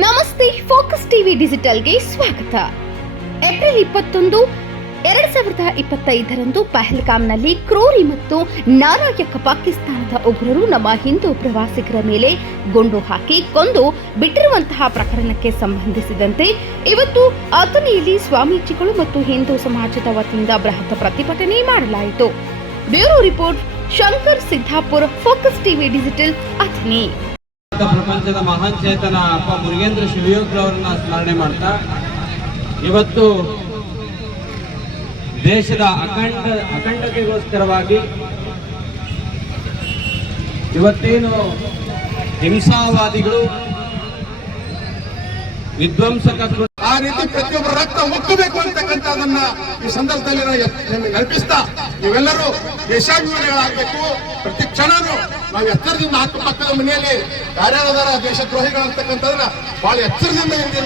ನಮಸ್ತೆ, focus TV ಡಿಜಿಟಲ್ಗೆ ಸ್ವಾಗತ. April ಇಪ್ಪತ್ತೊಂದು, ಎರಡ್ ಸಾವಿರದ ಇಪ್ಪತ್ತೈದರಂದು ಪಹಲ್ಗಾಮ್ನಲ್ಲಿ ಕ್ರೂರಿ ಮತ್ತು ನಾರಾಯಕ ಪಾಕಿಸ್ತಾನದ ಉಗ್ರರು ನಮ್ಮ ಹಿಂದೂ ಪ್ರವಾಸಿಗರ ಮೇಲೆ ಗುಂಡು ಹಾಕಿ ಕೊಂದು ಬಿಟ್ಟಿರುವಂತಹ ಪ್ರಕರಣಕ್ಕೆ ಸಂಬಂಧಿಸಿದಂತೆ ಇವತ್ತು ಅಥಣಿಯಲ್ಲಿ ಸ್ವಾಮೀಜಿಗಳು ಮತ್ತು ಹಿಂದೂ ಸಮಾಜದ ವತಿಯಿಂದ ಬೃಹತ್ ಪ್ರತಿಭಟನೆ ಮಾಡಲಾಯಿತು. Bureau report, Shankar Siddapur, focus TV digital, Athani. ಪ್ರಪಂಚದ ಮಹಾನ್ ಚೇತನ ಅಪ್ಪ ಮುರುಗೇಂದ್ರ ಶಿವಯೋಗ್ರವರನ್ನ ಸ್ಮರಣೆ ಮಾಡ್ತಾ, ಇವತ್ತು ದೇಶದ ಅಖಂಡ, ಅಖಂಡತೆಗೋಸ್ಕರವಾಗಿ ಇವತ್ತೇನು ಹಿಂಸಾವಾದಿಗಳು ವಿಧ್ವಂಸಕ ಆ ರೀತಿ ಪ್ರತಿಯೊಬ್ಬರ ರಕ್ತ ಉಕ್ಕಬೇಕು ಅಂತಕ್ಕಂಥದನ್ನ ಈ ಸಂದರ್ಭದಲ್ಲಿ ನೆನಪಿಸ್ತಾ, ನೀವೆಲ್ಲರೂ ದೇಶಾಭಿಮಾನಿಗಳಾಗಬೇಕು. ಪ್ರತಿ ಕ್ಷಣನೂ ನಾವು ಎಚ್ಚರದಿಂದ ಅಕ್ಕಪಕ್ಕದ ಮನೆಯಲ್ಲಿ ಯಾರ್ಯಾರದಾರ ದೇಶದ್ರೋಹಿಗಳು ಅಂತಕ್ಕಂಥದನ್ನ ಬಹಳ ಎಚ್ಚರದಿಂದ ಇಂದಿನ